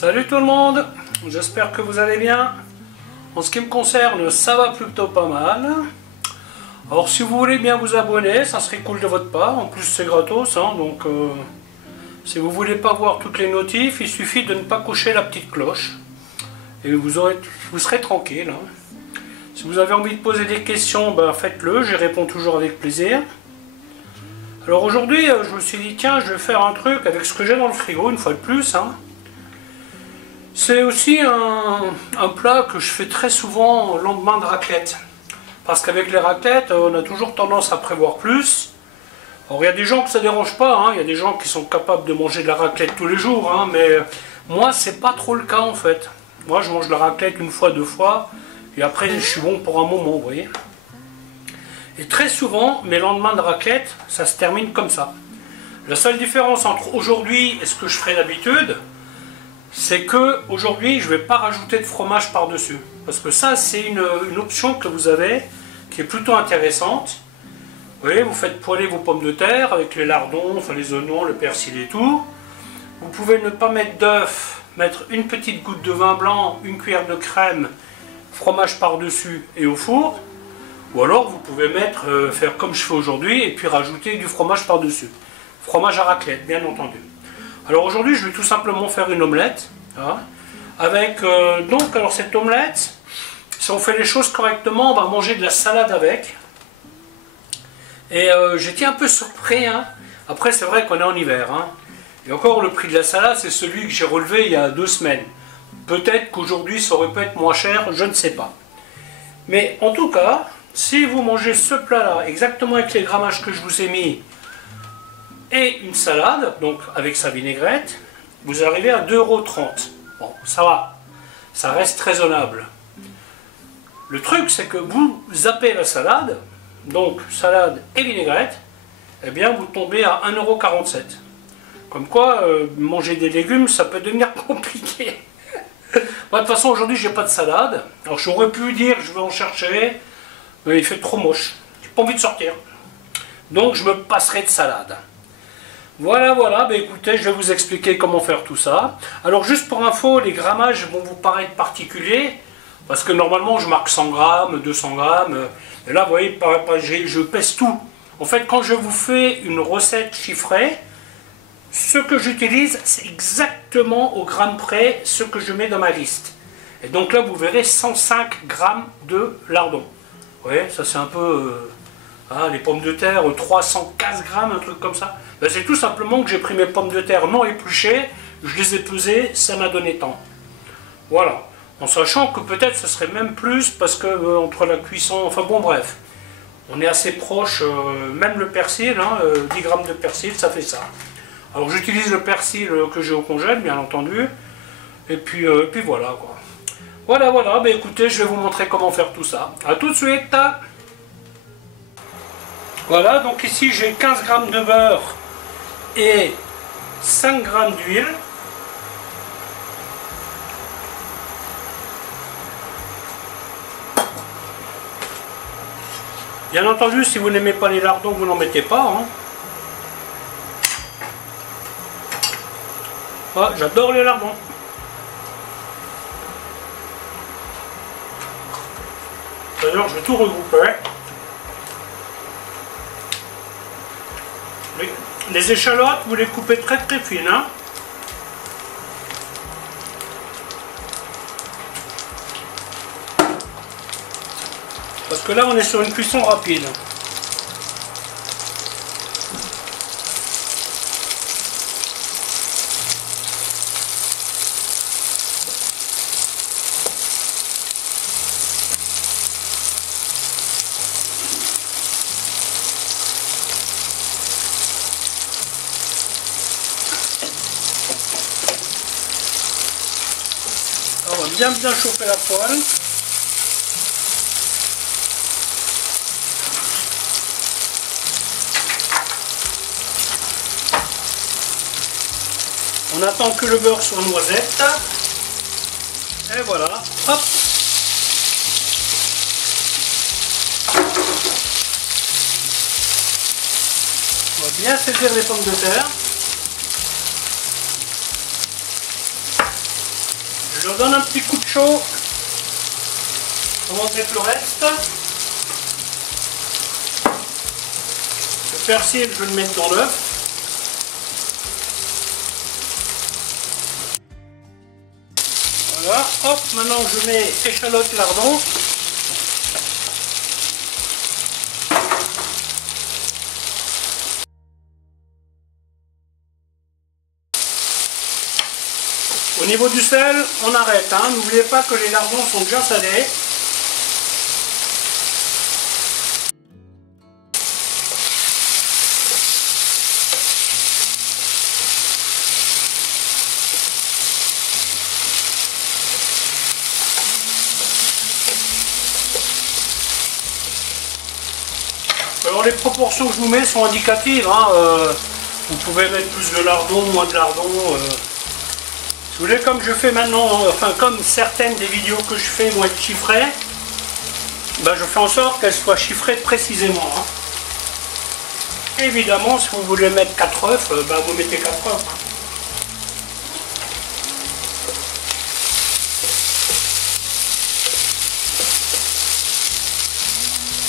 Salut tout le monde, j'espère que vous allez bien. En ce qui me concerne, ça va plutôt pas mal. Alors si vous voulez bien vous abonner, ça serait cool de votre part. En plus c'est gratos, hein, donc si vous voulez pas voir toutes les notifs, il suffit de ne pas cocher la petite cloche. Et vous serez tranquille. Hein. Si vous avez envie de poser des questions, ben, faites-le, j'y réponds toujours avec plaisir. Alors aujourd'hui, je me suis dit, tiens, je vais faire un truc avec ce que j'ai dans le frigo, une fois de plus. Hein. C'est aussi un plat que je fais très souvent au lendemain de raclette. Parce qu'avec les raclettes, on a toujours tendance à prévoir plus. Alors il y a des gens que ça ne dérange pas, hein. Il y a des gens qui sont capables de manger de la raclette tous les jours, hein. Mais moi, c'est pas trop le cas en fait. Moi, je mange de la raclette une fois, deux fois, et après, je suis bon pour un moment, vous voyez. Et très souvent, mes lendemains de raclette, ça se termine comme ça. La seule différence entre aujourd'hui et ce que je ferais d'habitude, c'est que aujourd'hui, je ne vais pas rajouter de fromage par-dessus. Parce que ça, c'est une option que vous avez, qui est plutôt intéressante. Vous voyez, vous faites poêler vos pommes de terre avec les lardons, enfin les oignons, le persil et tout. Vous pouvez ne pas mettre d'œuf, mettre une petite goutte de vin blanc, une cuillère de crème, fromage par-dessus et au four. Ou alors vous pouvez faire comme je fais aujourd'hui et puis rajouter du fromage par-dessus. Fromage à raclette, bien entendu. Alors aujourd'hui, je vais tout simplement faire une omelette. Hein, avec, alors cette omelette, si on fait les choses correctement, on va manger de la salade avec. Et j'étais un peu surpris. Hein. Après, c'est vrai qu'on est en hiver. Hein. Et encore, le prix de la salade, c'est celui que j'ai relevé il y a 2 semaines. Peut-être qu'aujourd'hui, ça aurait pu être moins cher, je ne sais pas. Mais en tout cas, si vous mangez ce plat-là, exactement avec les grammages que je vous ai mis, et une salade, donc avec sa vinaigrette, vous arrivez à 2,30 €. Bon, ça va, ça reste raisonnable. Le truc, c'est que vous zappez la salade, donc salade et vinaigrette, eh bien vous tombez à 1,47 €. Comme quoi, manger des légumes, ça peut devenir compliqué. Bon, de toute façon, aujourd'hui, j'ai pas de salade. Alors, j'aurais pu dire, je vais en chercher, mais il fait trop moche. J'ai pas envie de sortir. Donc, je me passerai de salade. Voilà, ben écoutez, je vais vous expliquer comment faire tout ça. Alors juste pour info, les grammages vont vous paraître particuliers, parce que normalement je marque 100 grammes, 200 grammes, et là vous voyez, je pèse tout. En fait, quand je vous fais une recette chiffrée, ce que j'utilise, c'est exactement au gramme près ce que je mets dans ma liste. Et donc là, vous verrez 105 grammes de lardons. Vous voyez, ça c'est un peu... les pommes de terre, 315 grammes, un truc comme ça. Ben, c'est tout simplement que j'ai pris mes pommes de terre non épluchées, je les ai pesées, ça m'a donné tant. Voilà. En sachant que peut-être ce serait même plus, parce que entre la cuisson, enfin bon bref, on est assez proche, même le persil, hein, 10 grammes de persil, ça fait ça. Alors j'utilise le persil que j'ai au congèle, bien entendu, et puis voilà quoi. Voilà, ben écoutez, je vais vous montrer comment faire tout ça. A tout de suite. Voilà, donc ici j'ai 15 grammes de beurre et 5 grammes d'huile. Bien entendu, si vous n'aimez pas les lardons, vous n'en mettez pas. Hein. Ah, j'adore les lardons. D'ailleurs, je vais tout regrouper. Les échalotes, vous les coupez très fines. Hein. Parce que là, on est sur une cuisson rapide. On va bien chauffer la poêle. On attend que le beurre soit noisette. Et voilà. Hop. On va bien saisir les pommes de terre. Je redonne un petit coup de chaud avant de mettre le reste. Le persil, je vais le mettre dans l'œuf. Voilà, hop, maintenant je mets échalote lardon. Au niveau du sel, on arrête, hein. N'oubliez pas que les lardons sont déjà salés. Alors les proportions que je vous mets sont indicatives, hein. Vous pouvez mettre plus de lardons, moins de lardons. Si vous voulez, comme je fais maintenant, enfin comme certaines des vidéos que je fais vont être chiffrées, ben, je fais en sorte qu'elles soient chiffrées précisément. Hein. Évidemment, si vous voulez mettre 4 œufs, ben, vous mettez 4 œufs. Hein.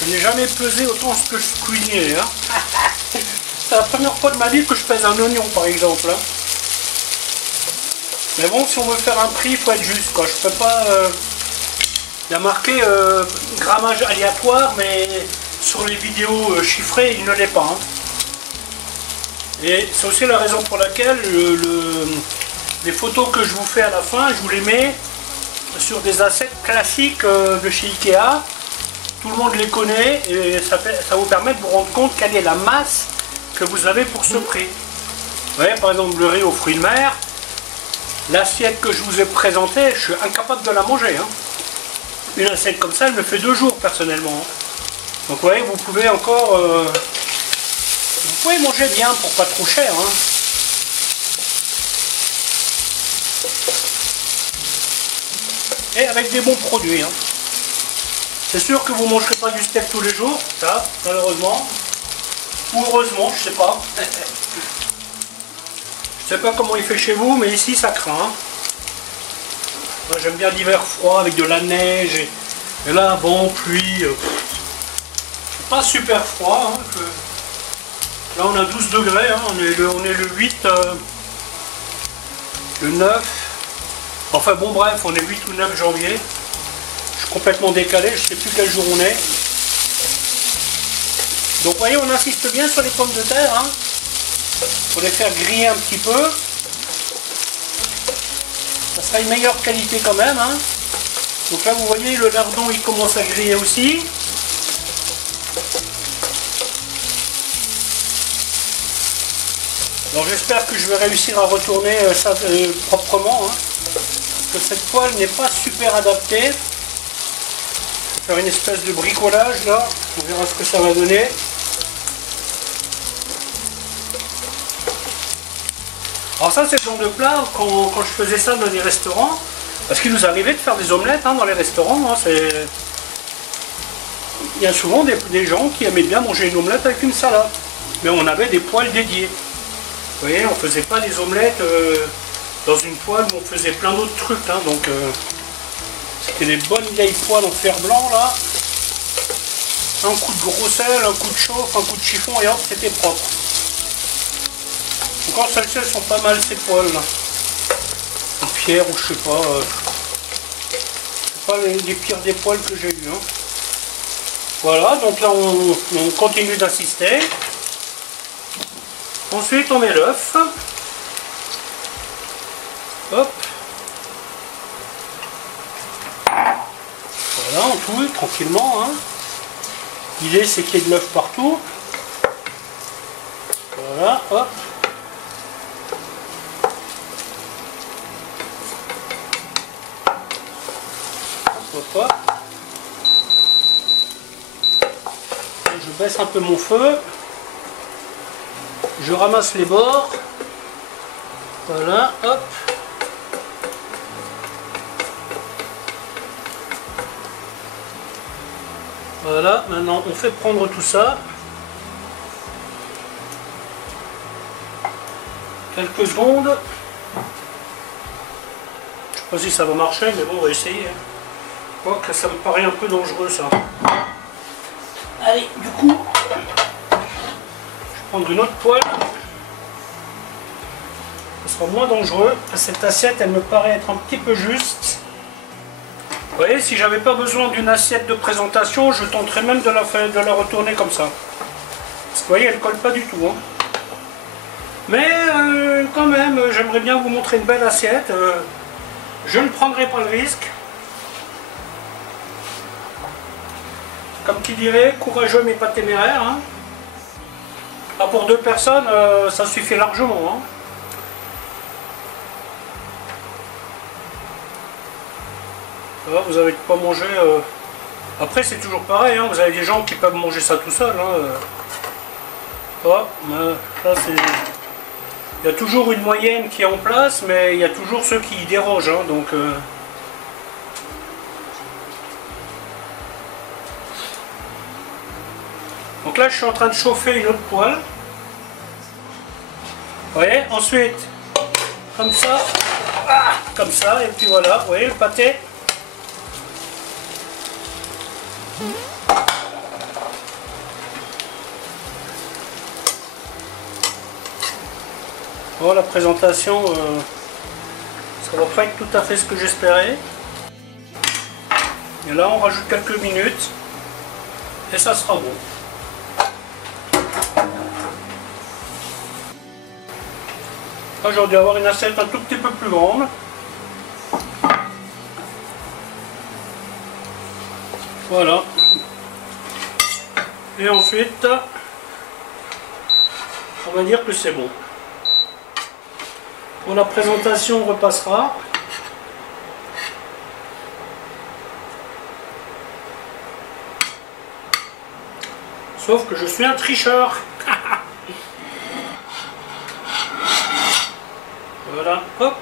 Je n'ai jamais pesé autant ce que je cuisinais. Hein. C'est la première fois de ma vie que je pèse un oignon, par exemple. Hein. Mais bon, si on veut faire un prix, il faut être juste, quoi. Je peux pas... Il y a marqué grammage aléatoire, mais sur les vidéos chiffrées, il ne l'est pas. Hein. Et c'est aussi la raison pour laquelle les photos que je vous fais à la fin, je vous les mets sur des assets classiques de chez Ikea. Tout le monde les connaît et ça vous permet de vous rendre compte quelle est la masse que vous avez pour ce prix. Vous voyez, par exemple, le riz aux fruits de mer, l'assiette que je vous ai présentée, je suis incapable de la manger. Hein. Une assiette comme ça, elle me fait 2 jours personnellement. Hein. Donc vous voyez, vous pouvez encore... vous pouvez manger bien pour pas trop cher. Hein. Et avec des bons produits. Hein. C'est sûr que vous ne mangerez pas du steak tous les jours, ça, malheureusement. Ou heureusement, je sais pas. Je sais pas comment il fait chez vous, mais ici ça craint. Hein. Moi j'aime bien l'hiver froid avec de la neige et là, vent, pluie. C'est pas super froid. Hein, là on a 12 degrés, hein, on est le 8, le 9. Enfin bon bref, on est 8 ou 9 janvier. Je suis complètement décalé, je ne sais plus quel jour on est. Donc vous voyez, on insiste bien sur les pommes de terre. Hein, pour les faire griller un petit peu. Ça sera une meilleure qualité quand même. Hein. Donc là vous voyez, le lardon il commence à griller aussi. Alors j'espère que je vais réussir à retourner ça proprement. Hein, parce que cette poêle n'est pas super adaptée. Je vais faire une espèce de bricolage là. On verra ce que ça va donner. Alors ça c'est le genre de plat, quand je faisais ça dans les restaurants, parce qu'il nous arrivait de faire des omelettes hein, dans les restaurants. Hein, il y a souvent des gens qui aimaient bien manger une omelette avec une salade. Mais on avait des poêles dédiées. Vous voyez, on ne faisait pas des omelettes dans une poêle où on faisait plein d'autres trucs. Hein, donc c'était des bonnes vieilles poêles en fer blanc là. Un coup de gros sel, un coup de chauffe, un coup de chiffon et hop, c'était propre. Encore celles-ci, elles sont pas mal ces poêles là. En pierre ou je sais pas. C'est pas les pires des poêles que j'ai eu. Hein. Voilà, donc là on continue d'insister. Ensuite on met l'œuf. Hop. Voilà, on touille tranquillement. Hein. L'idée c'est qu'il y ait de l'œuf partout. Voilà, hop. Hop. Je baisse un peu mon feu. Je ramasse les bords. Voilà, hop. Voilà, maintenant on fait prendre tout ça. Quelques secondes. Je sais pas si ça va marcher, mais bon, on va essayer. Quoique ça me paraît un peu dangereux ça. Allez, du coup, je vais prendre une autre poêle. Ce sera moins dangereux. Cette assiette, elle me paraît être un petit peu juste. Vous voyez, si j'avais pas besoin d'une assiette de présentation, je tenterais même de la retourner comme ça. Parce que vous voyez, elle colle pas du tout. Hein. Mais quand même, j'aimerais bien vous montrer une belle assiette. Je ne prendrai pas le risque. Comme qui dirait, courageux mais pas téméraire. Hein. Ah, pour 2 personnes, ça suffit largement. Hein. Là, vous avez pas mangé. Après, c'est toujours pareil. Hein. Vous avez des gens qui peuvent manger ça tout seul. Hein. Ça, c'est... Il y a toujours une moyenne qui est en place, mais il y a toujours ceux qui y dérogent. Hein. Donc là, je suis en train de chauffer une autre poêle. Vous voyez, ensuite, comme ça, comme ça, et puis voilà, vous voyez le pâté. Bon, la présentation, ça va pas être tout à fait ce que j'espérais. Et là, on rajoute quelques minutes, et ça sera bon. Là, j'aurais dû avoir une assiette un tout petit peu plus grande. Voilà. Et ensuite, on va dire que c'est bon. Pour la présentation, on repassera. Sauf que je suis un tricheur. Voilà, hop.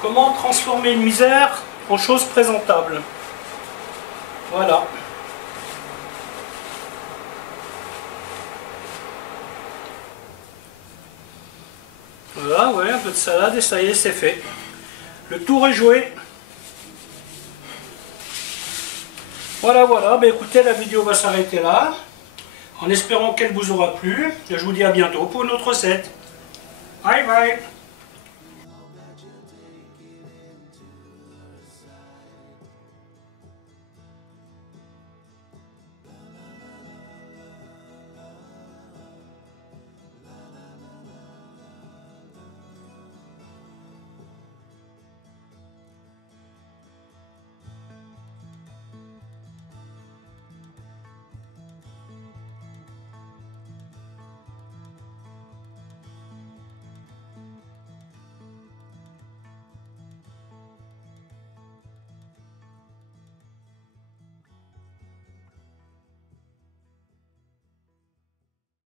Comment transformer une misère en chose présentable? Voilà. Voilà, ouais, un peu de salade et ça y est, c'est fait. Le tour est joué. Voilà, voilà, ben écoutez, la vidéo va s'arrêter là. En espérant qu'elle vous aura plu. Je vous dis à bientôt pour une autre recette. Bye bye.